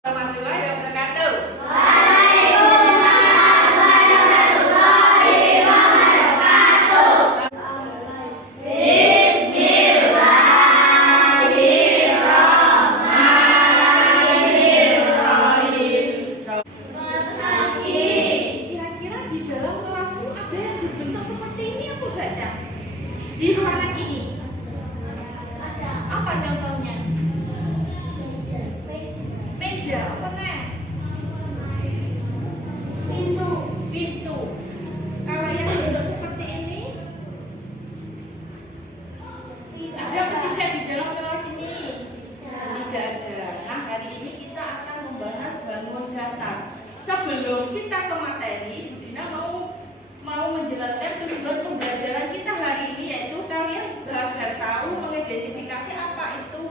Warahmatullahi wabarakatuh. Waalaikumsalam warahmatullahi wabarakatuh. Bismillahirrahmanirrahim. Bersaki. Kira-kira di dalam kelasmu ada yang berbentuk seperti ini apa enggak, Cak? Di ruangan ini. Ada Apa contohnya? meja, Meja, apa nah? pintu, Pintu. Kalau yang bentuk seperti ini, ada apa tidak di dalam kelas ini? Tidak ada. Nah, hari ini kita akan membahas bangun datar. Sebelum kita ke materi, Dina mau menjelaskan tujuan pembelajaran kita hari ini, yaitu kalian belajar tahu mengidentifikasi apa itu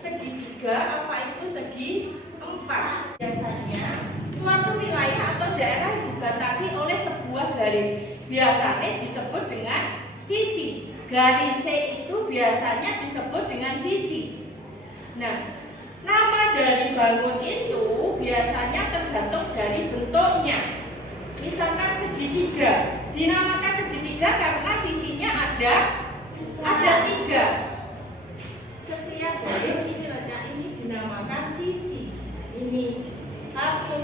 segitiga, apa itu segi empat. Biasanya suatu wilayah atau daerah dibatasi oleh sebuah garis. Biasanya disebut dengan sisi. Garis C itu biasanya disebut dengan sisi. Nah, nama dari bangun itu biasanya tergantung dari bentuknya. Misalkan segitiga, dinamakan segitiga karena sisinya ada tiga. Setiap garis ini letak ini dinamakan sisi. Ini 1,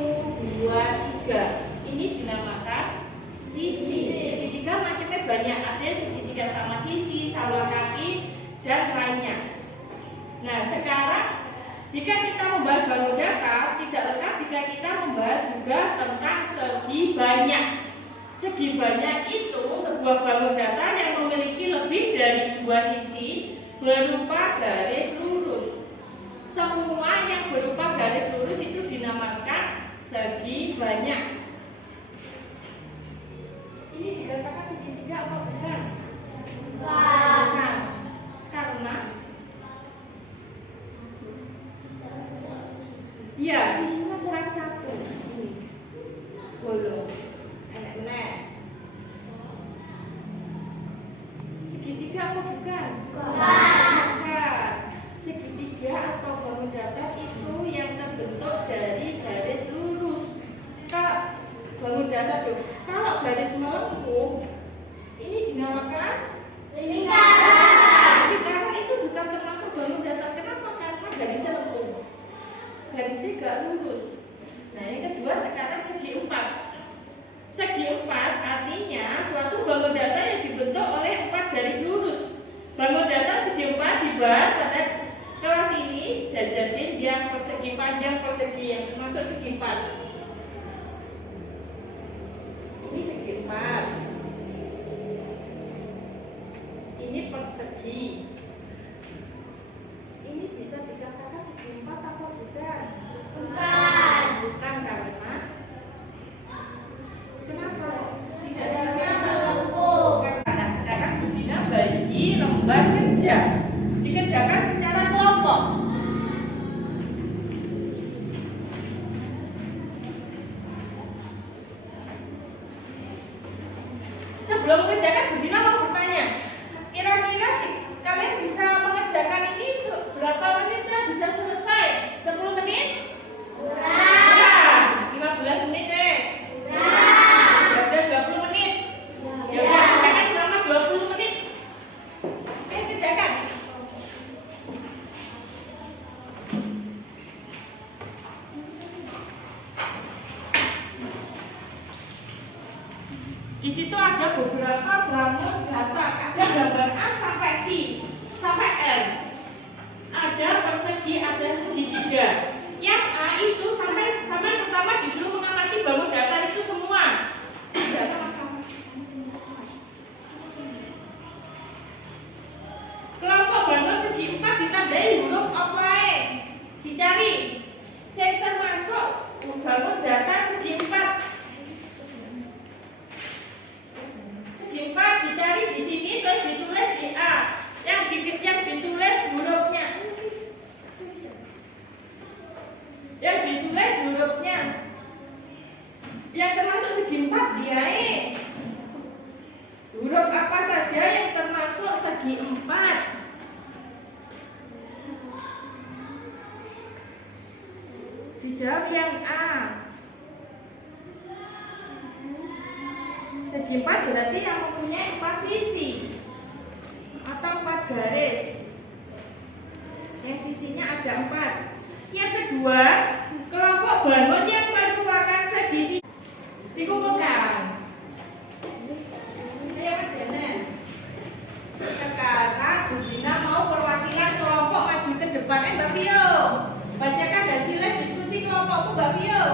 2, 3. Ini dinamakan sisi. Segitiga macamnya banyak. Ada yang segitiga sama sisi, sama kaki, dan lainnya. Nah, sekarang jika kita membahas bangun datar, tidak lengkap jika kita membahas juga tentang segi banyak. Segi banyak itu sebuah bangun datar yang memiliki lebih dari dua sisi berupa garis lurus. Semua yang berupa garis lurus itu dinamakan segi banyak. Ini dikatakan segitiga apa bukan? Bukan. Karena iya, sisinya kurang satu. Ini bolong. Enak-enak. Segitiga apa bukan? Bukan. Segitiga atau bangun datar itu yang terbentuk dari garis lurus. Kalau bangun datar tuh, kalau garis melengkung, ini dinamakan lingkaran. Lingkaran itu bukan termasuk bangun datar. Kenapa? Karena garisnya lengkung. Garisnya gak lurus. Nah, yang kedua sekarang segi empat. Segi empat artinya suatu bangun datar yang dibentuk oleh empat garis lurus. Bangun datar segi empat dibahas pada kelas ini, jajarin yang persegi panjang, persegi yang termasuk segi empat. Ini segi empat. Ini persegi. Ini bisa dikatakan segi empat apa bukan? bukan, Bukan karena kenapa? Tidak karena bisa. melengkung. Karena sekarang Budina bagi lembar kerja dikerjakan secara kelompok. Sebelum mengerjakan, Budina mau bertanya, kira-kira kalian bisa mengerjakan ini berapa menit ya bisa selesai? 10 menit? Kurang. 15 menit, Des? Ya udah 20 menit. Ya udah kerjakan selama 20 menit. Kerjakan. Di situ ada beberapa bangun datar, ada gambar A sampai Q sampai L. Ada persegi, ada segitiga. Yang A itu sampai pertama disuruh mengamati bangun datar itu semua. Kelompok bangun segi empat ditandai huruf apa? Dicari. Yang termasuk bangun datar segi empat. Segi empat dicari di sini terus ditulis di A. Yang ditulis hurufnya. Yang ditulis hurufnya. Yang termasuk segi empat dia. Huruf apa saja yang termasuk segi empat? Dijawab yang A. Segi 4 berarti yang mempunyai 4 sisi atau 4 garis. Yang sisinya ada 4. Yang kedua, kelompok bangun yang merupakan segitiga dikumpulkan. Ayo Mas Denen. Sekarang Bu Dina mau perwakilan kelompok maju ke depan. Mbak Vio, bacakan hasilnya diskusi kelompokku Mbak Vio.